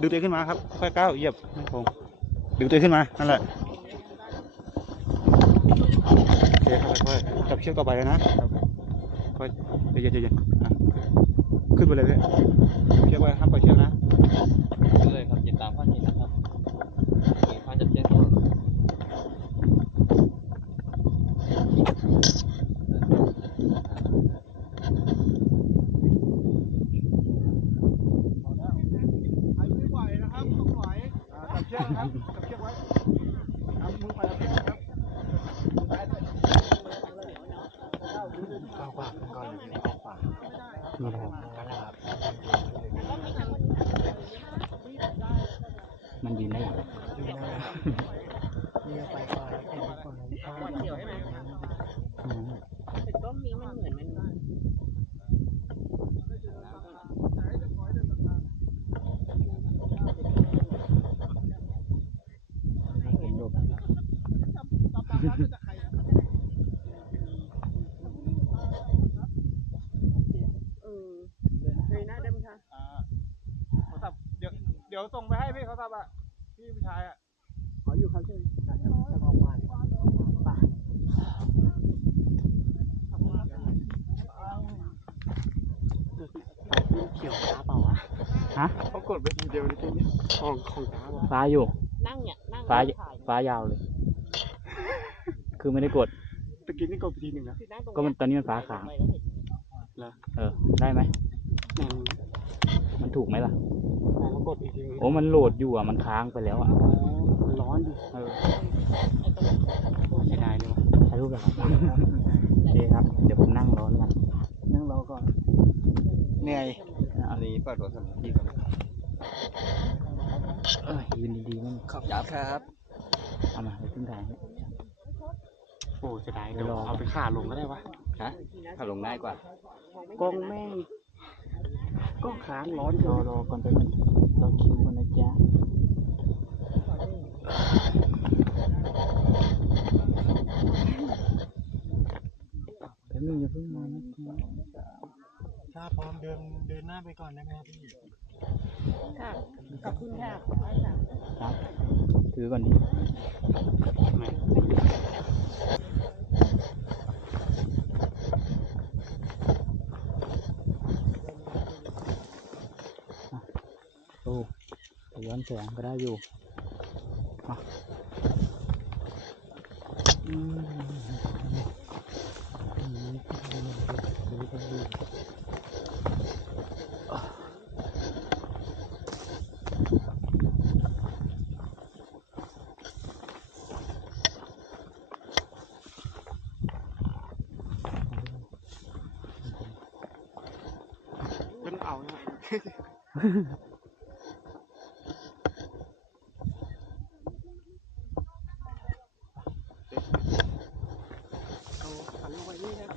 ดึดงตัวขึ้นมาครับ ค่อยก้าวเหยียบไม่คงดึงตัวขึ้นมา นั่นแหละ โอเคครับค่อยๆจับเชือกต่อไปนะค่อยเย็นๆขึ้นไปเลยเพื่เชือกไปห้ามปล่อยเชือกนะเลยครับเย็นตามข้อนี้มันยืนได้อย่างไร เคยนะเด้ชาอ่าโทรศัพท์เดี๋ยว เดี๋ยวส่งไปให้พี่เขาทราบอ่ะ พี่ผู้ชายอ่ะ ขออยู่ครับช่วยเขียวาเปล่าะฮะเขากดไปทีเดียวเลยจนี้ของของฟ้าอยู่ นั่งเนี่ยนั่ง ฟ้า ฟ้ายาวเลย คือไม่ได้กด ตะกี้นี่กดไปทีหนึ่งนะ ก็มันตอนนี้มันฟ้าขาวเออ ได้ไหมถูกไหมล่ะโอ้มันโหลดอยู่อ่ะมันค้างไปแล้วอ่ะ ร้อนดิเออชิายดีวะถ่ายรูปเลยครับเดีครับเดี๋ยวผมนั่งร้อนกันั่งร้อนก่อนเหนื่อยอันนี้ปลาตัวสำคัีครันยืนดีๆมั้งขับยับ ครับเอามาไปขึ้นไดงโอ้ชิายเดี๋ยวเอาไปข่าลงก็ได้วะฮะข่าลงง่ายกว่ากองแม่ก็ขาร้อนรอก่อนไปมันรอคิวม่นนะจ๊ะเพิ่งมานะครับถ้าพร้อมเดินเดินหน้าไปก่อนได้ไหมพี่ค่ะขอบคุณค่ะครับ ถือก่อนดีไตย้อนแสงก็ได้อยู่ขึ้นเอาไง Hehehe เอาขันลงไปนี่นะ